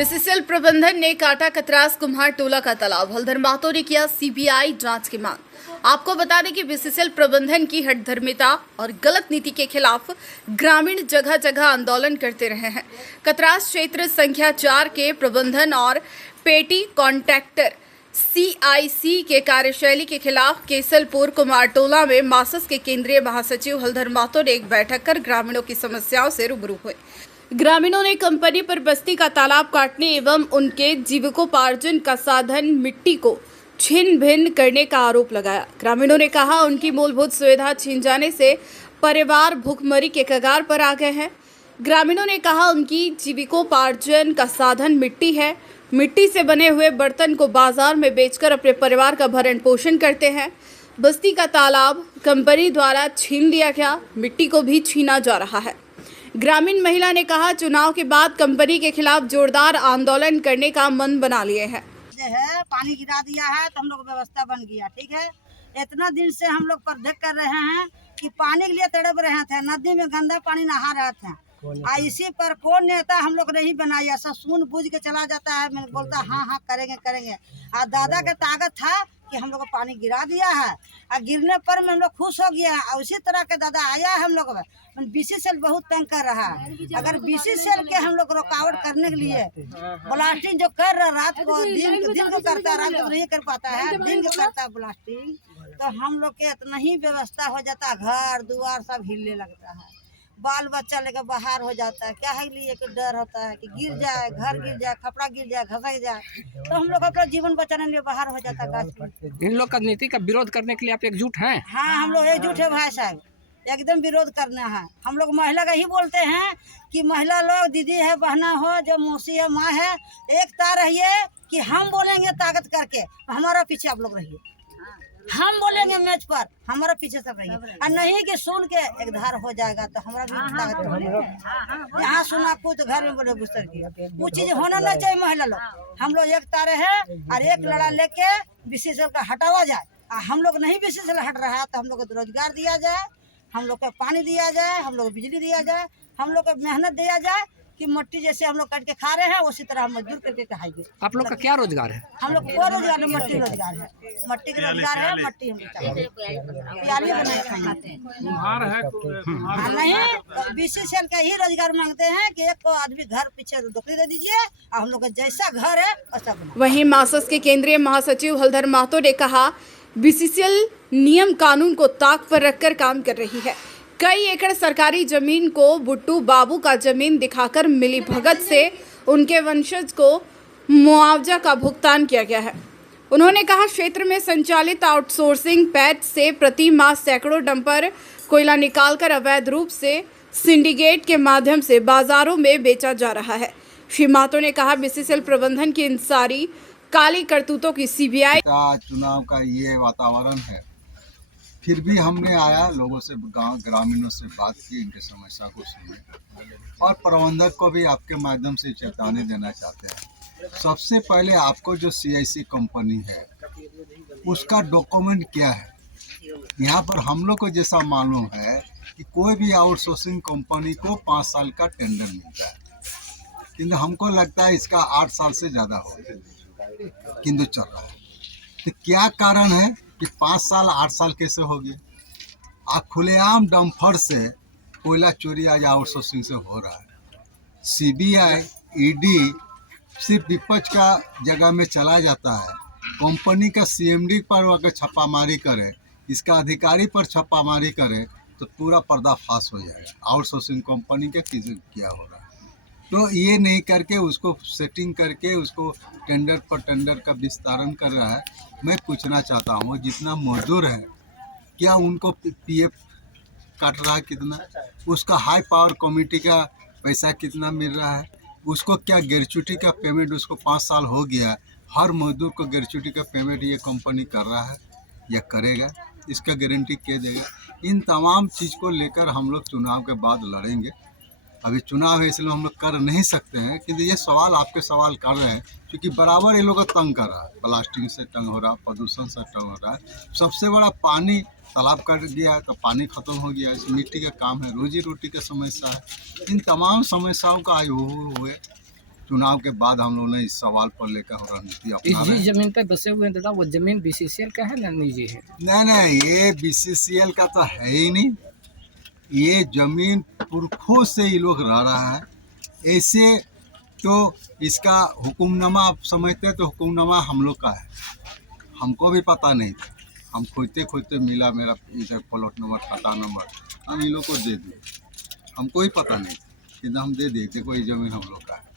BCCL प्रबंधन ने काटा कतरास कुम्हार टोला का तालाब। हल्धर महतो ने किया सीबीआई जांच की मांग। आपको बता दें कि बीसीसीएल प्रबंधन की हठधर्मिता और गलत नीति के खिलाफ ग्रामीण जगह जगह आंदोलन करते रहे हैं। कतरास क्षेत्र संख्या 4 के प्रबंधन और पेटी कॉन्ट्रैक्टर सीआईसी के कार्यशैली के खिलाफ केसलपुर कुमारटोला में मासस के केंद्रीय महासचिव हल्धर महतो ने एक बैठक कर ग्रामीणों की समस्याओं से रूबरू हुए। ग्रामीणों ने कंपनी पर बस्ती का तालाब काटने एवं उनके जीविकोपार्जन का साधन मिट्टी को छिन्न भिन्न करने का आरोप लगाया। ग्रामीणों ने कहा उनकी मूलभूत सुविधा छीन जाने से परिवार भूखमरी के कगार पर आ गए हैं। ग्रामीणों ने कहा उनकी जीविकोपार्जन का साधन मिट्टी है। मिट्टी से बने हुए बर्तन को बाजार में बेचकर अपने परिवार का भरण पोषण करते हैं। बस्ती का तालाब कंपनी द्वारा छीन लिया गया, मिट्टी को भी छीना जा रहा है। ग्रामीण महिला ने कहा चुनाव के बाद कंपनी के खिलाफ जोरदार आंदोलन करने का मन बना लिए है। पानी गिरा दिया है तो हम लोग व्यवस्था बन गया। ठीक है, इतना दिन से हम लोग परदेख कर रहे हैं कि पानी के लिए तड़प रहे थे, नदी में गंदा पानी नहा रहे थे। इसी पर कौन नेता हम लोग नहीं बनाया, सब सुन बुझ के चला जाता है। मैं बोलता हाँ हाँ करेंगे करेंगे। और दादा का ताकत था कि हम लोग को पानी गिरा दिया है और गिरने पर में हम लोग खुश हो गया है। उसी तरह के दादा आया है हम लोग। बीसीसीएल बहुत तंग कर रहा है। अगर बीसीसीएल के हम लोग रुकावट करने के लिए ब्लास्टिंग जो कर रहा रात को दिन को करता है, रात को नहीं कर पाता है, दिन को करता है ब्लास्टिंग, तो हम लोग के इतना ही व्यवस्था हो जाता है, घर दुआर सब हिलने लगता है, बाल बच्चा लेकर बाहर हो जाता है। क्या है लिए कि डर होता है कि गिर जाए, घर गिर जाए, कपड़ा गिर जाए, घसक जाए, तो हम लोग अपना जीवन बचाने के लिए बाहर हो जाता है। इन लोग का नीति का विरोध करने के लिए आप एकजुट हैं? हाँ, हम लोग एकजुट है भाई साहब, एकदम विरोध करना है। हम लोग महिला का ही बोलते हैं कि महिला लोग दीदी है, बहना हो, जो मौसी है, माँ है, एकता रहिए कि हम बोलेंगे ताकत करके, हमारा पीछे आप लोग रहिए। हम बोलेंगे मैच पर, हमारा पीछे सब रहिए, और नहीं कि सुन के एक धार हो जाएगा तो हमारा भी ताकत हो। यहाँ सुना कुछ घर में बोले गुस्तर की, वो चीज होना नहीं चाहिए। महिला लोग हम लोग एक तारे हैं और एक लड़ा लेके बीसीसीएल का हटावा जाए। हम लोग नहीं बीसीसीएल हट रहा है तो हम लोग को रोजगार दिया जाए, हम लोग को पानी दिया जाए, हम लोग को बिजली दिया जाए, हम लोग को मेहनत दिया जाए कि मट्टी जैसे हम लोग काट के खा रहे हैं उसी तरह हम मजदूर करके खाएंगे। आप लोग का क्या रोजगार है? हम लोग को रोजगार नहीं, मट्टी रोजगार है, मट्टी का रोजगार है। मट्टी हम प्याली बनाए खाएंगे नहीं, बीसीसीएल का ही रोजगार मांगते हैं कि एक आदमी घर पीछे नौकरी दे दीजिए और हम लोग का जैसा घर है वैसा। वहीं मासस के केंद्रीय महासचिव हल्धर महतो ने कहा बीसीसीएल नियम कानून को ताक पर रखकर काम कर रही है। कई एकड़ सरकारी जमीन को बुट्टू बाबू का जमीन दिखाकर मिली भगत से उनके वंशज को मुआवजा का भुगतान किया गया है। उन्होंने कहा क्षेत्र में संचालित आउटसोर्सिंग पैड से प्रति माह सैकड़ों डंपर कोयला निकालकर अवैध रूप से सिंडिकेट के माध्यम से बाजारों में बेचा जा रहा है। श्री महतो ने कहा बीसीसीएल प्रबंधन की इन सारी काली करतूतों की सीबीआई चुनाव का ये वातावरण है, फिर भी हमने आया लोगों से, गांव ग्रामीणों से बात की, इनके समस्या को सुने और प्रबंधक को भी आपके माध्यम से चेतावनी देना चाहते हैं। सबसे पहले आपको जो सीआईसी कंपनी है उसका डॉक्यूमेंट क्या है। यहाँ पर हम लोग को जैसा मालूम है कि कोई भी आउटसोर्सिंग कंपनी को 5 साल का टेंडर मिलता है, किंतु हमको लगता है इसका 8 साल से ज़्यादा हो किंतु चल रहा है। तो क्या कारण है कि 5 साल 8 साल कैसे हो गए? आप खुलेआम डंपर से कोयला चोरी आज आउटसोर्सिंग से हो रहा है। सीबीआई ईडी सिर्फ विपक्ष का जगह में चला जाता है, कंपनी का सीएमडी पर अगर छापामारी करे, इसका अधिकारी पर छापामारी करे तो पूरा पर्दाफाश हो जाएगा आउटसोर्सिंग कंपनी का क्या हो रहा है। तो ये नहीं करके उसको सेटिंग करके उसको टेंडर पर टेंडर का विस्तारण कर रहा है। मैं पूछना चाहता हूँ जितना मजदूर है क्या उनको पीएफ काट रहा है, कितना उसका हाई पावर कमेटी का पैसा कितना मिल रहा है, उसको क्या ग्रेच्युटी का पेमेंट उसको 5 साल हो गया, हर मजदूर को ग्रेच्युटी का पेमेंट ये कंपनी कर रहा है या करेगा, इसका गारंटी क्या देगा। इन तमाम चीज़ को लेकर हम लोग चुनाव के बाद लड़ेंगे। अभी चुनाव है इसलिए हम लोग कर नहीं सकते हैं, किंतु ये सवाल आपके सवाल कर रहे हैं क्योंकि बराबर ये लोग को तंग कर रहा है, ब्लास्टिंग से तंग हो रहा है, प्रदूषण से तंग हो रहा है। सबसे बड़ा पानी तालाब कट गया तो पानी खत्म हो गया, इस मिट्टी का काम है, रोजी रोटी का समस्या है। इन तमाम समस्याओं का आज हुए चुनाव के बाद हम लोग ने इस सवाल पर लेकर रणनीति इस अपना रहे जिस हैं। जमीन पे बसे हुए हैं दादा, वो जमीन बीसीसीएल का है ना निजी है? नहीं, ये बीसीसीएल का तो है ही नहीं। ये जमीन पुरखों से ये लोग रह रहा है। ऐसे तो इसका हुक्मनामा आप समझते हैं, तो हुक्मनामा हम लोग का है, हमको भी पता नहीं था। हम खोजते खोजते मिला, मेरा इधर प्लॉट नंबर, खाता नंबर, हम इन लोग को दे दिए। हमको ही पता नहीं था, लेकिन हम दे दिए, देखो ये ज़मीन हम लोग का है।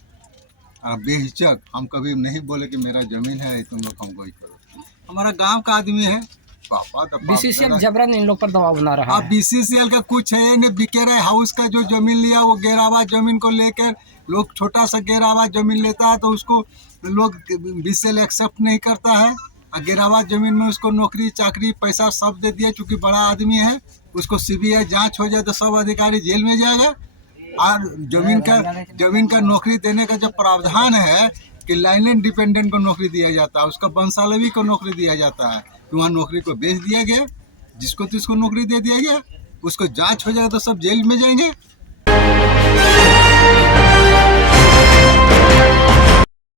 और बेहिचक हम कभी नहीं बोले कि मेरा ज़मीन है, तुम लोग हमको ही करो। हमारा गांव का आदमी है, पापा तो बीसीसीएल जबरन इन लोग पर दबाव बना रहा अब है। बीसीसीएल का कुछ है नहीं। बिकेरा हाउस का जो जमीन लिया, वो गेरावा जमीन को लेकर लोग छोटा सा गेरावा जमीन लेता है तो उसको लोग बीसीसीएल एक्सेप्ट नहीं करता है। और गेरावा जमीन में उसको नौकरी चाकरी पैसा सब दे दिया, चूंकि बड़ा आदमी है। उसको सीबीआई जांच हो जाए तो सब अधिकारी जेल में जाएगा। और जमीन का नौकरी देने का जो प्रावधान है कि लाइन डिपेंडेंट को नौकरी दिया जाता है, उसका वंशावली को नौकरी दिया जाता है, तो वहाँ नौकरी को बेच दिया गया। जिसको नौकरी दे दिया गया, उसको जांच हो जाएगा तो सब जेल में जाएंगे।